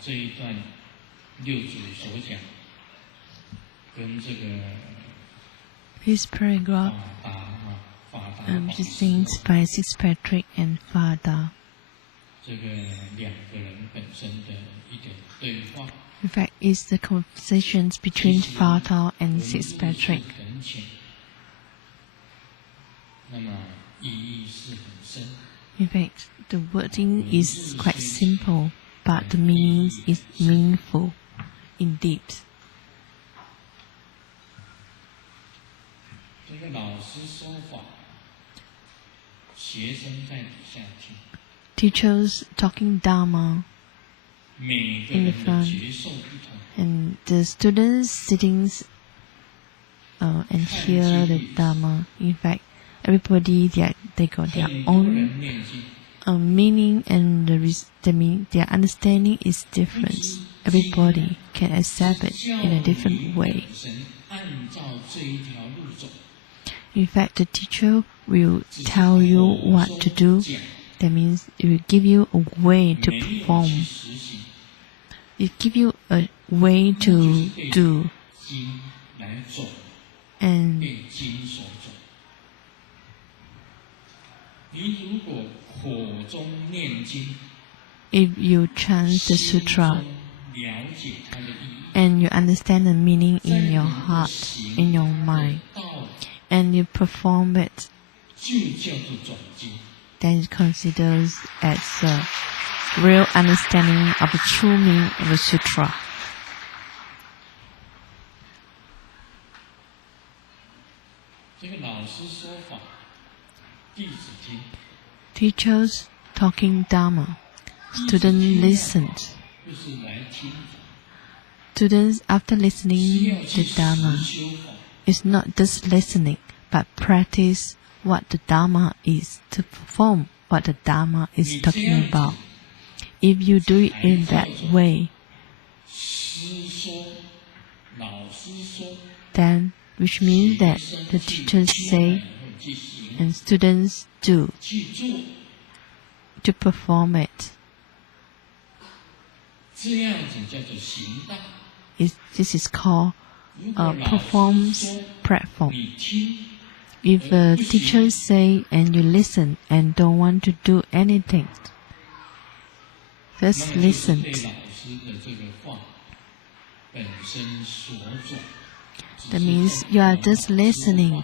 这一段六祖所讲，跟这个 This paragraph distinct by Six Patriarch and Father. 这个两个人本身的一点对话。In fact, it's the conversations between Father and Six Patriarch. 很浅，那么意义是很深。In fact, the wording is quite simple, but the meaning is meaningful indeed. 这个老师说法，学生在底下听。Teachers talking Dharma 每个 in the 人的 front, 觉受不同。 and the students sitting and hear the Dharma. In fact, everybody they got their 很多 own 人念经， meaning, and their understanding is different. Everybody can accept it in a different way. 神按照这一条路走。 In fact, the teacher will tell you what to do. That means it will give you a way to perform. It give you a way to do. 经来走， And 被经所走。你如果口中念经， if you chant the 心 sutra 中了解它的意义， and you understand the meaning in your heart, in your mind, 道理 and you perform it, 就叫做转经。 then it considers as a real understanding of the true meaning of the sutra. 这个老师说法，弟子听， Teachers talking Dharma, students listened. 就是来听。 Students, after 需 listening 要去 the Dharma, 实修法， it's not just listening, but practice what the Dharma is, to perform what the Dharma is talking about. If you do it in that way, 师说，老师说， then which means that the teachers say 去行， and students do 去做， to perform it. 这样子叫做行道。 This is called 如 a 果老师 performs 说 platform. 你听， If the teachers say and you listen and don't want to do anything, 那 just 么就是 listen. 对老师的这个话本身所做。 That means you are just listening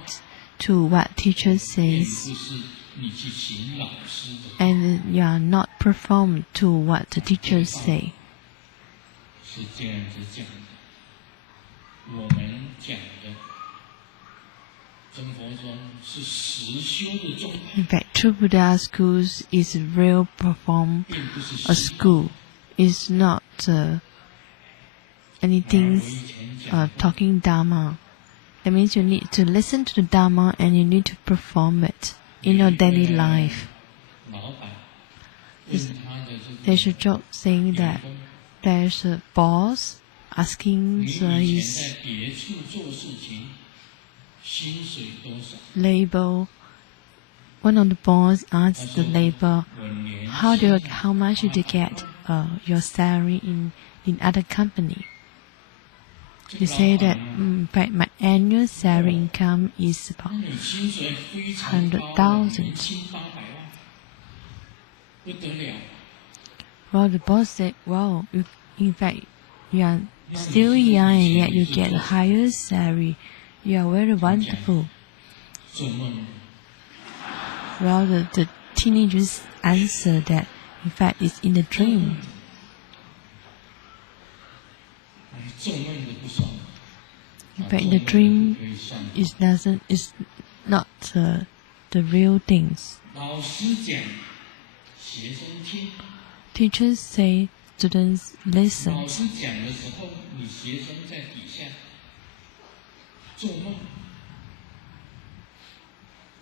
to what teacher 并 says 不是你去行老师的， and you are not perform to what the teachers say. 是这样子讲的。我们讲的真佛宗是实修的宗派， In fact, True Buddha schools is a real perform 并不是 a 行道。 school. It's not anything 我以前讲过， talking Dharma. That means you need to listen to the Dharma and you need to perform it in your daily life. 老板问他的这个 There's a joke saying 员 that 工， there's a boss asking 你以前 his 在别处做事情，薪水多少？ labor. One of the boss asked the labor, 我年 how much did you get your salary in other company? They say that in fact my annual salary income is about 你薪水非常高， 100,000. 年薪800万，不得了。 Well, the boss said, wow, in fact, you are still young and yet you get a higher salary. You are very wonderful. 做梦， Well, the teenagers answer that, in fact, it's in the dream. 做梦的不算。 In fact, in the dream, 可以算。 it's not the real things. 老师讲，学生听。 Teachers say, students 老 listen. 师讲的时候，你学生在底下做梦，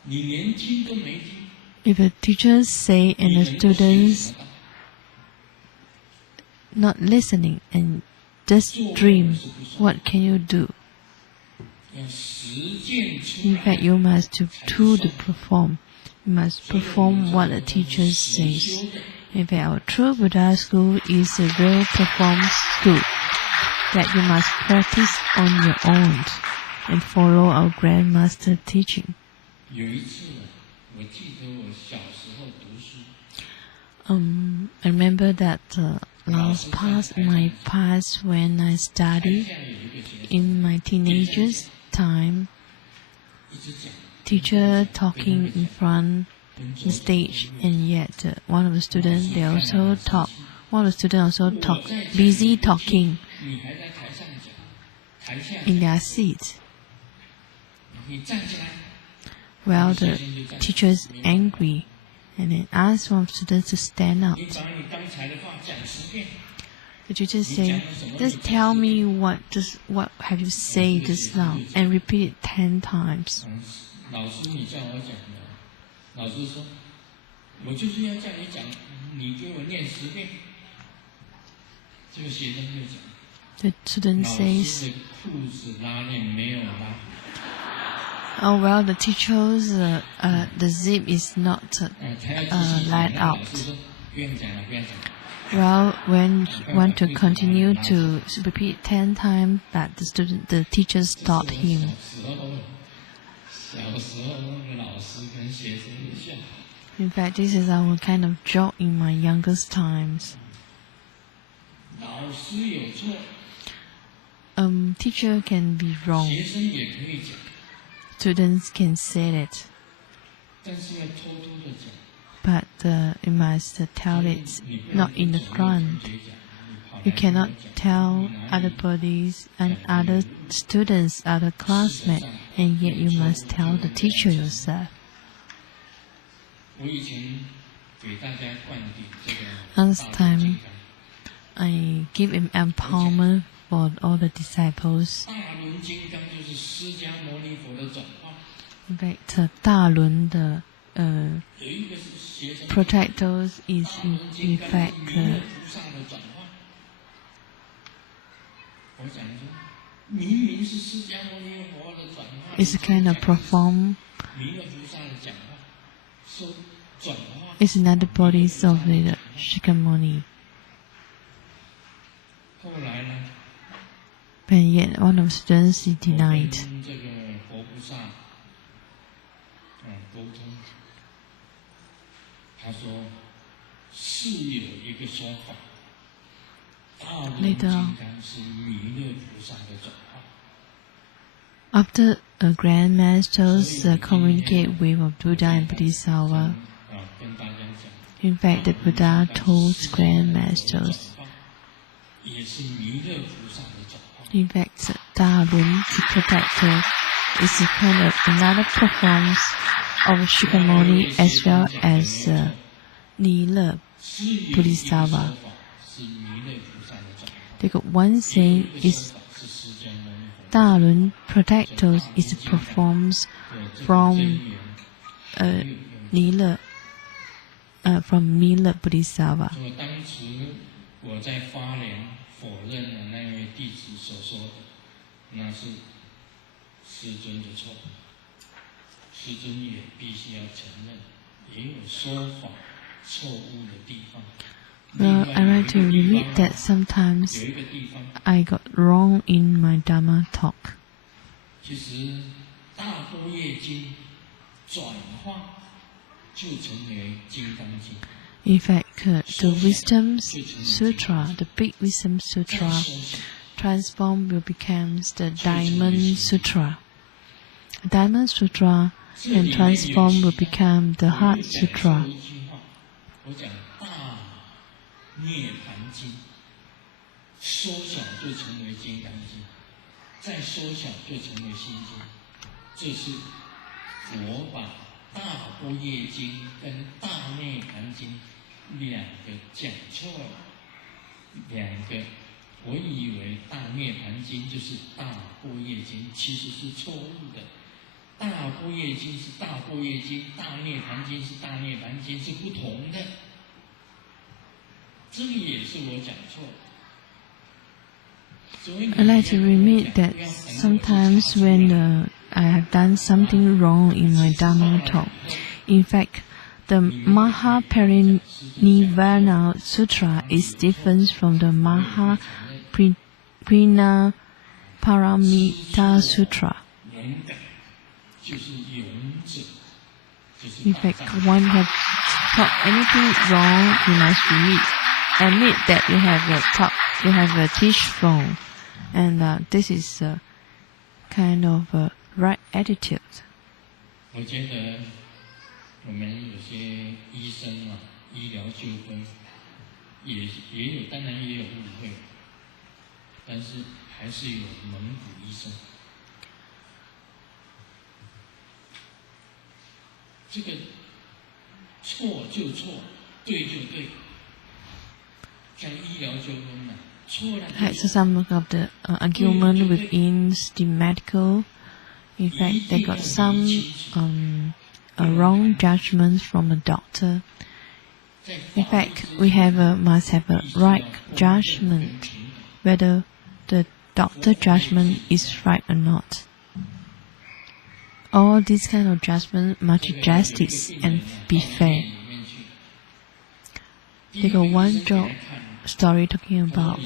你连听都没听。 If the teachers say and the 你能够学 students 什么道？ not listening and just dream, what can you do? 要实践出 In 来。 fact, you must do the perform. You must perform what the teacher says. In fact, our True Buddha School is a real performance school that you must practice on your own and follow our Grandmaster teaching. I remember that my past when I studied in my teenagers time, teacher talking in front the stage, and yet one of the students also talk, busy talking in their seats. Well, the teacher is angry and then asked one of the students to stand up. The teacher said, "Just tell me what have you said just now, and repeat it 10 times." The student says, "Oh well, the teacher's the zip is not light out." Well, when you want to continue to repeat 10 times, but the teacher stopped him. In fact, this is our kind of joke in my youngest times. Teacher can be wrong. Students can say it. But you must tell it not in the front. You cannot tell other bodies and other students, other classmates, and yet you must tell the teacher yourself. Last time, I give him empowerment for all the disciples. In fact, 大轮的protectors is in fact is kind of perform. It's another bodies of the Shakyamuni. But yet one of the students is denied. Later on, after grandmasters communicate with Buddha and Bodhisattva, in fact, the Buddha told grandmasters, in fact, Dharma, the protector, is a kind of another performance of Shakyamuni as well as Nila Bodhisattva. One thing is Dharma protectors is a performance from Nila Bodhisattva. Well, I like to admit that sometimes I got wrong in my Dharma talk. In fact, the Wisdom Sutra, the Big Wisdom Sutra, transform will become the Diamond Sutra. The Diamond Sutra and transform will become the Heart Sutra. I like to admit that sometimes when I have done something wrong in my Dharma talk, in fact, The Mahaparinirvana Sutra is different from the Mahaprajnaparamita Sutra. In fact, one have taught anything wrong, you must admit that you have teach wrong, and this is a kind of a right attitude. 我觉得我们有些医生啊，医疗纠纷也有，当然也有误会，但是还是有蒙古医生。这个错就错，对就对。像医疗纠纷呢，错了。So some of the argument within the medical, in fact, they got some wrong judgments from a doctor. In fact, we must have a right judgment, whether the doctor judgment is right or not. All this kind of judgment must be justice and be fair. They got one story talking about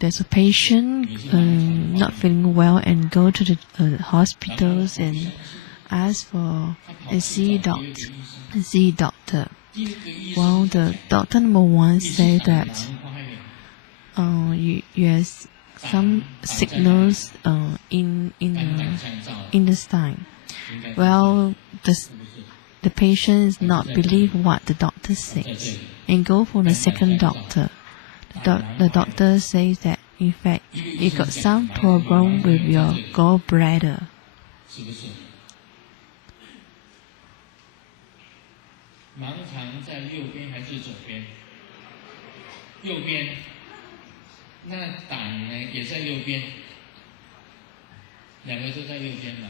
there's a patient not feeling well and go to the hospitals and ask for a see doctor. Well, the doctor number one said that you have some signals in the spine. Well, the patient is not believe what the doctor says and go for the second doctor. The doctor says that in fact you got some problem with your gallbladder. 盲肠在右边还是左边？右边。那胆呢也在右边，两个都在右边嘛。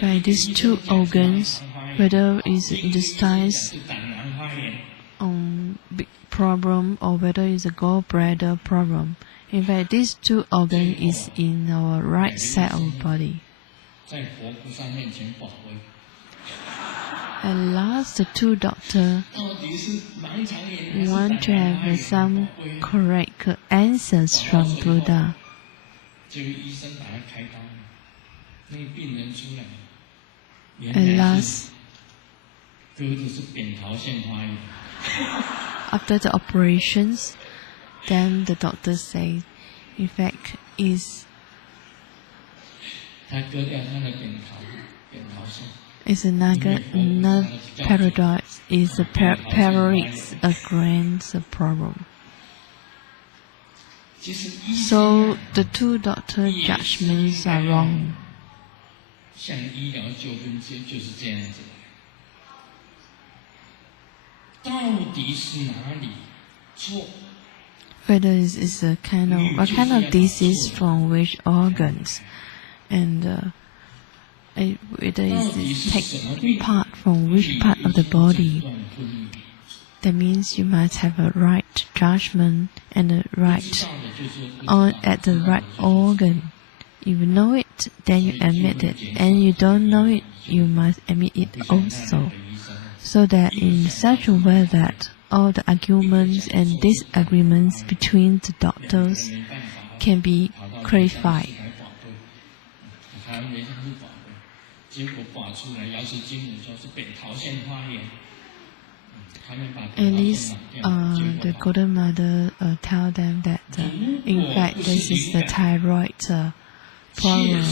By these two organs, whether it's intestines problem or whether it's a gallbladder problem, in fact, these two organs is in our right side of the body. At last, the two doctors want to have some correct answers from Buddha. At last, after the operations, then the doctor said, in fact, is it's another paradox. Is a paradox a grand problem? So the two doctor judgments are wrong. 像医疗纠纷就是这样子。到底是哪里错？ Whether it's a kind of what kind of disease from which organs, and whether it's taking part from which part of the body. That means you must have a right judgment and a right at the right organ. If you know it, then you admit it, and you don't know it, you must admit it also. So that in such a way that all the arguments and disagreements between the doctors can be clarified. At least the Golden Mother tell them that in fact this is the thyroid problem.